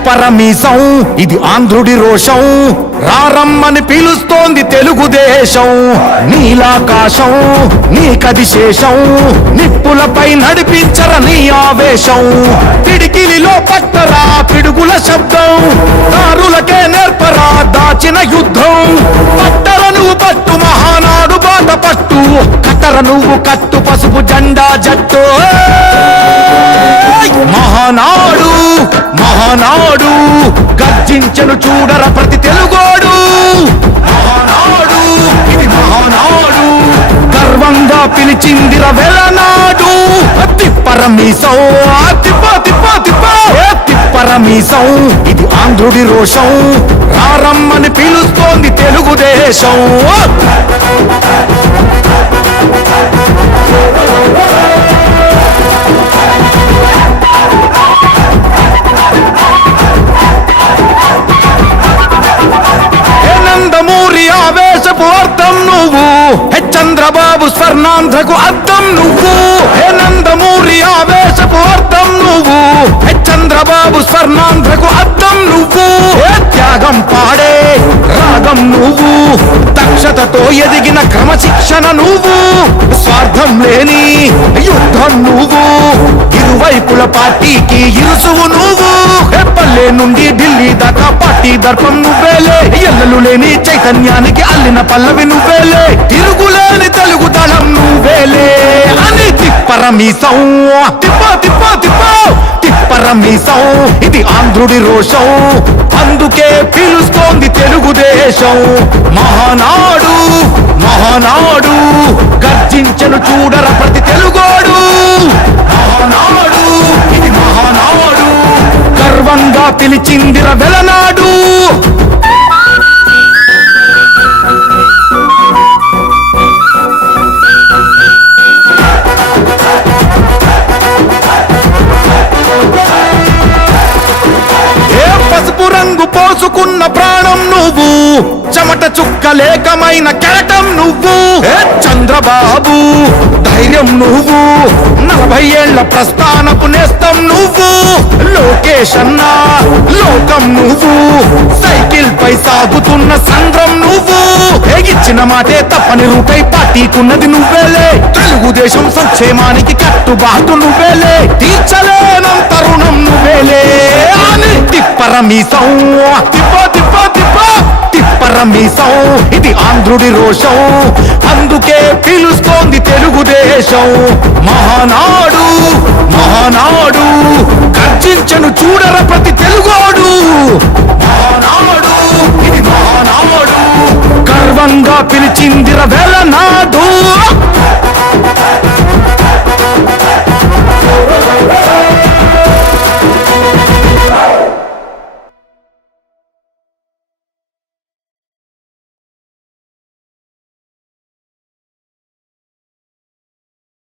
తిప్పరమీసం ఇది ఆంధ్రుడి రోషం, రారమ్మని పిలుస్తోంది తెలుగుదేశం. నీలాకాశం నీకది శేషం, నిప్పులపై నడిపించర నీ ఆవేశం. పిడికిలిలో పట్టరా పిడుగుల శబ్దం, దారులకే నేర్పరా దాచిన యుద్ధం. పట్టర నువ్వు పట్టు మహానాడు బాట పట్టు, కట్టర నువ్వు కట్టు పసుపు జెండా జట్టు. మహానాడు మహానాడు గర్జించను చూడర ప్రతి తెలుగోడు. మహానాడు ఇది మహానాడు, గర్వంగా పిలిచిందిర వెలనాడు. తిప్పరమీసం తిప్ప తిప్ప తిప్ప తిప్పరమీసం ఇది ఆంధ్రుడి రోషం, రారమ్మని పిలుస్తోంది తెలుగుదేశం. నందమూరి ఆవేశపు అర్థం నువ్వు, చంద్రబాబు స్వర్ణాంధ్రకు అర్థం నువ్వు. నందమూరి ఆవేశపు అర్థం నువ్వు, చంద్రబాబు స్వర్ణాంధ్రకు అర్థం నువ్వు. త్యాగం పాడే రాగం నువ్వు, దక్షతతో ఎదిగిన క్రమశిక్షణ నువ్వు. స్వార్థం లేని యుద్ధం నువ్వు, ఇరువైపుల పార్టీకి ఇరుసువు నువ్వు. పల్లె నుండి ఢిల్లీ దాకా పార్టీ దర్పం నువ్వేలే, ఎల్లలు లేని చైతన్యానికి అల్లిన పల్లవి నువ్వేలే. తిరుగులేని తెలుగు దళం నువ్వేలే అని తిప్పరమీసం తిప్ప తిప్ప తిప్ప తిప్పరమీసం ఇది ఆంధ్రుడి రోషం, అందుకే పిలుస్తోంది తెలుగుదేశం. మహానాడు మహానాడు గర్జించను చూడర ప్రతి తెలుగోడు. మహానాడు ఇది మహానాడు, గర్వంగా పిలిచిందిర వెలనాడు. పసుపు రంగు పోసుకున్న ప్రాణం నువ్వు, చెమట చుక్కలేకమైన కెరటం నువ్వు. చంద్రబాబు ధైర్యం నువ్వు, 40 ఏళ్ల ప్రస్థానపు నేస్తం నువ్వు. లోకేష్ అన్న లోకం నువ్వు, సైకిల్ పై సాగుతున్న సంద్రం నువ్వు. ఇచ్చిన మాటే తప్పని రూపై పార్టీకున్నది నువ్వేలే, తెలుగుదేశం సంక్షేమానికి కట్టుబాటు నువ్వేలే. తీర్చలేనంత రుణం నువ్వేలే అని తిప్పరమీసం తిప్ప తిప్ప తిప్ప తిప్పరమీసం ఇది ఆంధ్రుడి రోషం, అందుకే పిలుస్తోంది తెలుగుదేశం. మహానాడు మహానాడు గర్జించను చూడర ప్రతి తెలుగోడు. మహానాడు ఇది మహానాడు, గర్వంగా పిలిచిందిర వెలనాడు.